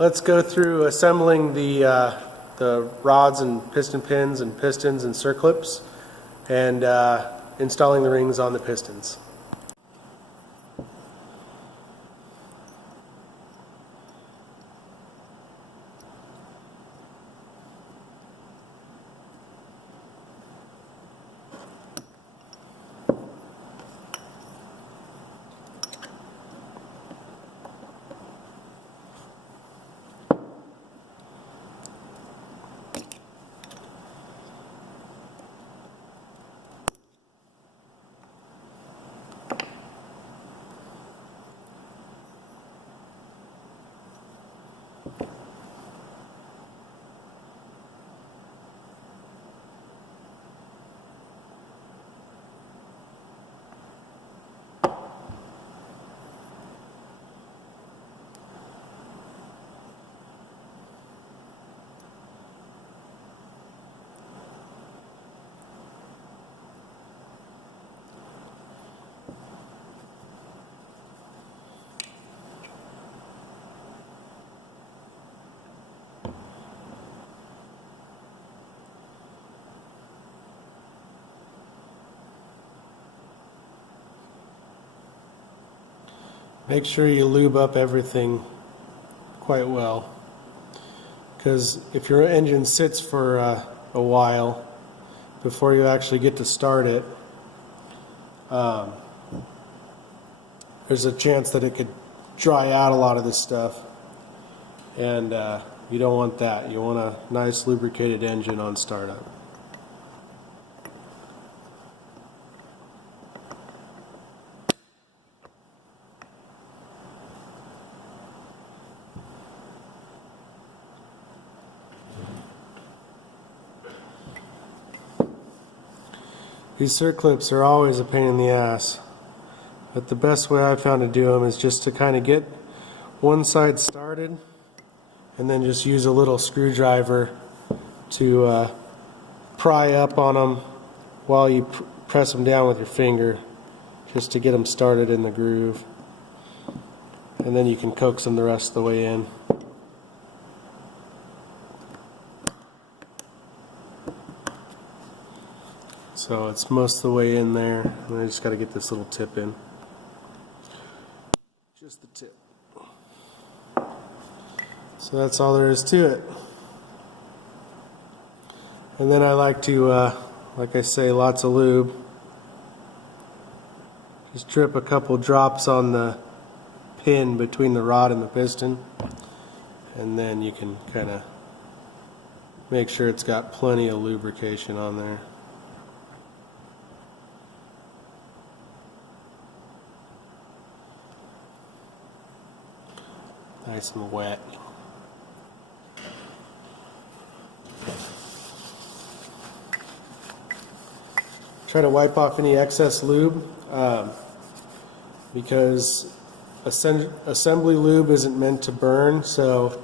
Let's go through assembling the rods and piston pins and pistons and circlips and installing the rings on the pistons. Make sure you lube up everything quite well, because if your engine sits for a while before you actually get to start it, there's a chance that it could dry out a lot of this stuff, and you don't want that. You want a nice lubricated engine on startup. These circlips are always a pain in the ass, but the best way I've found to do them is just to kind of get one side started and then just use a little screwdriver to pry up on them while you press them down with your finger, just to get them started in the groove, and then you can coax them the rest of the way in. So it's most of the way in there, and I just got to get this little tip in. Just the tip. So that's all there is to it. And then I like to, like I say, lots of lube. Just drip a couple drops on the pin between the rod and the piston, and then you can kind of make sure it's got plenty of lubrication on there. Nice and wet. Try to wipe off any excess lube, because assembly lube isn't meant to burn, so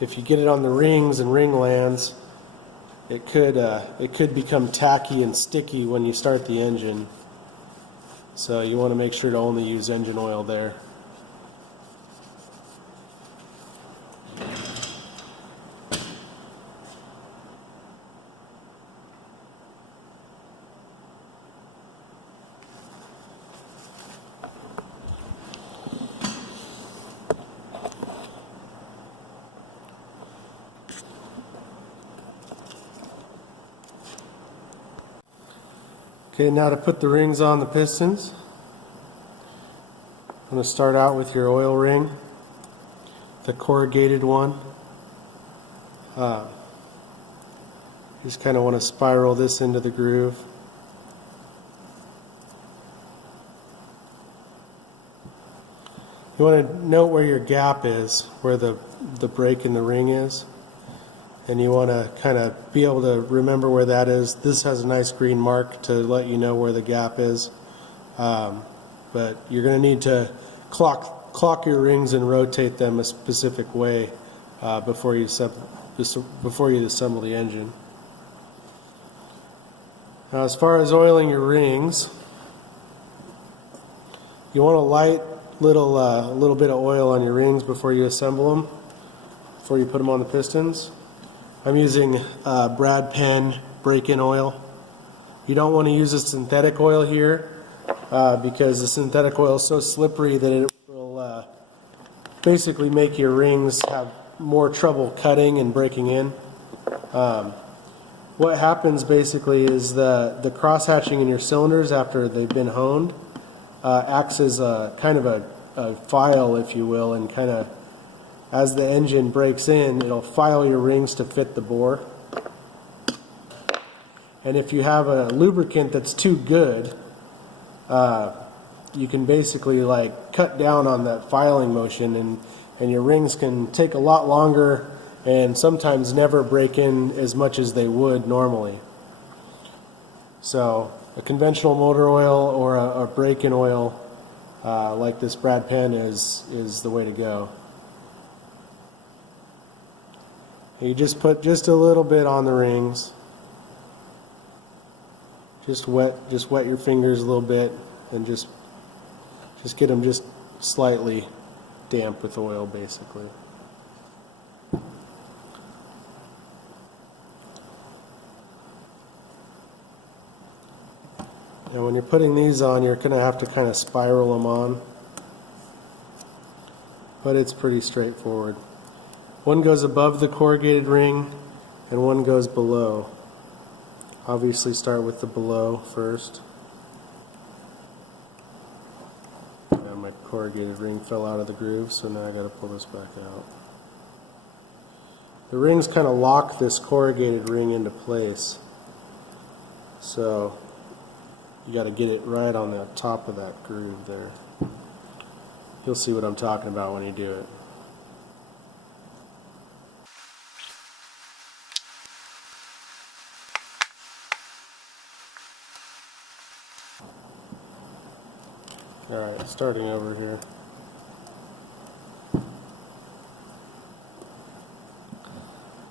if you get it on the rings and ring lands, it could become tacky and sticky when you start the engine. So you want to make sure to only use engine oil there. Okay, now to put the rings on the pistons, I'm going to start out with your oil ring, the corrugated one. Just kind of want to spiral this into the groove. You want to note where your gap is, where the break in the ring is. And you want to kind of be able to remember where that is. This has a nice green mark to let you know where the gap is. But you're going to need to clock your rings and rotate them a specific way before you assemble the engine. Now, as far as oiling your rings, you want to light little bit of oil on your rings before you assemble them, before you put them on the pistons. I'm using Brad Penn break-in oil. You don't want to use a synthetic oil here because the synthetic oil is so slippery that it will basically make your rings have more trouble cutting and breaking in. What happens basically is the cross-hatching in your cylinders after they've been honed acts as a kind of a file, if you will, and kind of as the engine breaks in, it'll file your rings to fit the bore. And if you have a lubricant that's too good, you can basically like cut down on that filing motion, and your rings can take a lot longer and sometimes never break in as much as they would normally. So a conventional motor oil or a break-in oil like this Brad Penn is the way to go. You just put just a little bit on the rings. Just wet your fingers a little bit, and just get them just slightly damp with oil, basically. And when you're putting these on, you're going to have to kind of spiral them on, but it's pretty straightforward. One goes above the corrugated ring and one goes below. Obviously start with the below first. Yeah, my corrugated ring fell out of the groove, so now I got to pull this back out. The rings kind of lock this corrugated ring into place, so you got to get it right on the top of that groove there. You'll see what I'm talking about when you do it. Alright, starting over here.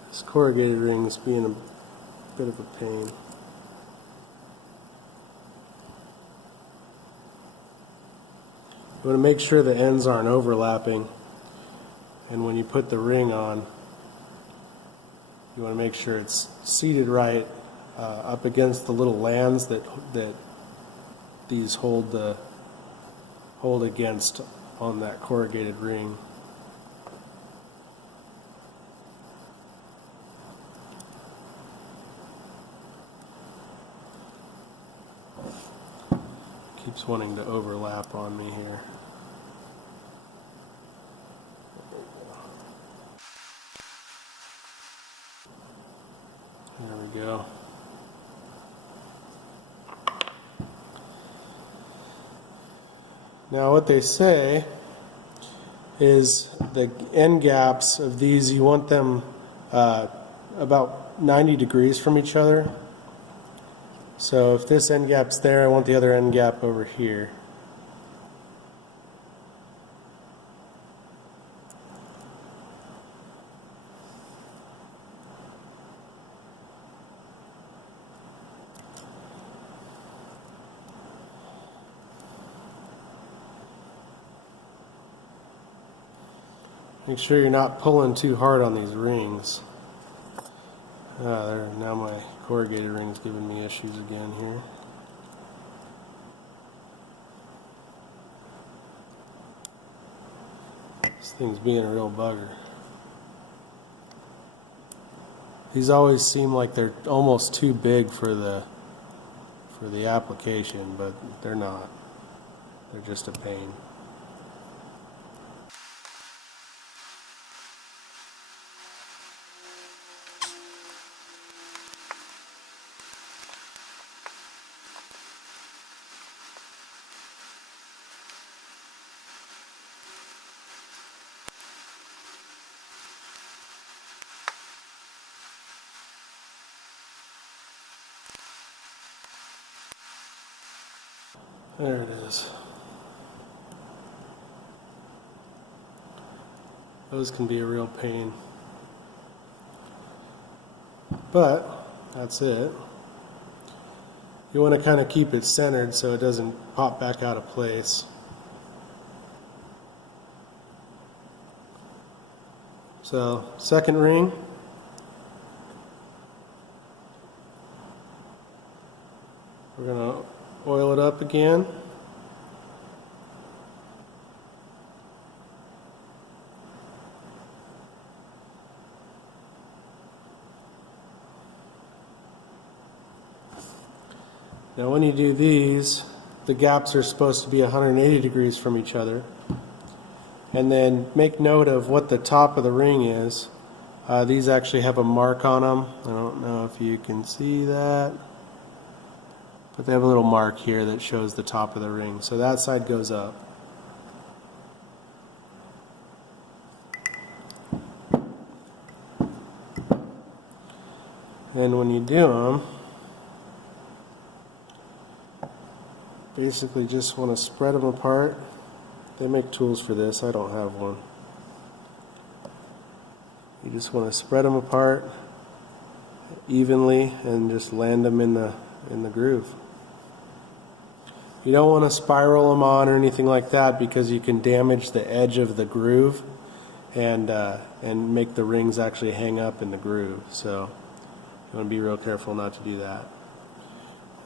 This corrugated ring is being a bit of a pain. You want to make sure the ends aren't overlapping, and when you put the ring on, you want to make sure it's seated right up against the little lands that these hold against on that corrugated ring. Keeps wanting to overlap on me here. There we go. Now what they say is the end gaps of these, you want them about 90 degrees from each other. So if this end gap's there, I want the other end gap over here. Make sure you're not pulling too hard on these rings. Now my corrugated ring's giving me issues again here. This thing's being a real bugger. These always seem like they're almost too big for the application, but they're not. They're just a pain. There it is. Those can be a real pain. But that's it. You want to kind of keep it centered so it doesn't pop back out of place. So second ring. We're going to oil it up again. Now when you do these, the gaps are supposed to be 180 degrees from each other. And then make note of what the top of the ring is. These actually have a mark on them. I don't know if you can see that, but they have a little mark here that shows the top of the ring. So that side goes up. And when you do them, basically just want to spread them apart. They make tools for this. I don't have one. You just want to spread them apart evenly and just land them in the groove. You don't want to spiral them on or anything like that, because you can damage the edge of the groove and make the rings actually hang up in the groove. So you want to be real careful not to do that.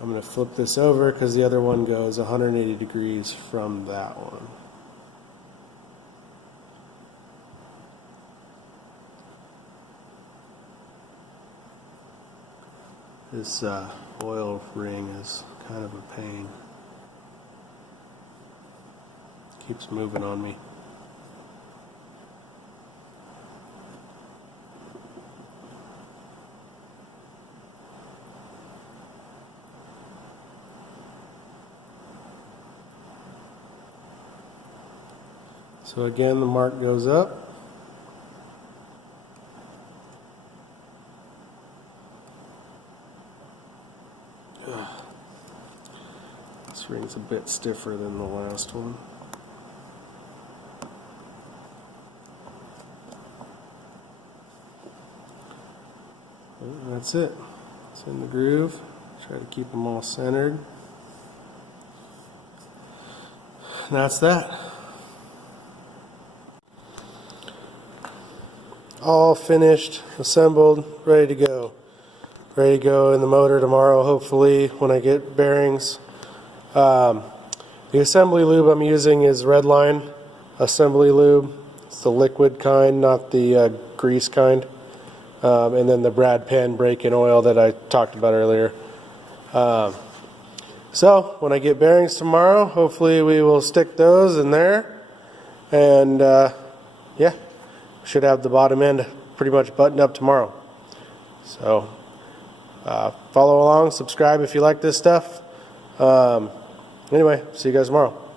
I'm going to flip this over because the other one goes 180 degrees from that one. This oil ring is kind of a pain. Keeps moving on me. So again, the mark goes up. This ring's a bit stiffer than the last one. And that's it. It's in the groove. Try to keep them all centered. And that's that. All finished, assembled, ready to go. Ready to go in the motor tomorrow, hopefully, when I get bearings. The assembly lube I'm using is Redline assembly lube. It's the liquid kind, not the grease kind. And then the Brad Penn brake-in oil that I talked about earlier. So when I get bearings tomorrow, hopefully we will stick those in there, and yeah, should have the bottom end pretty much buttoned up tomorrow. So follow along, subscribe if you like this stuff. Anyway, see you guys tomorrow.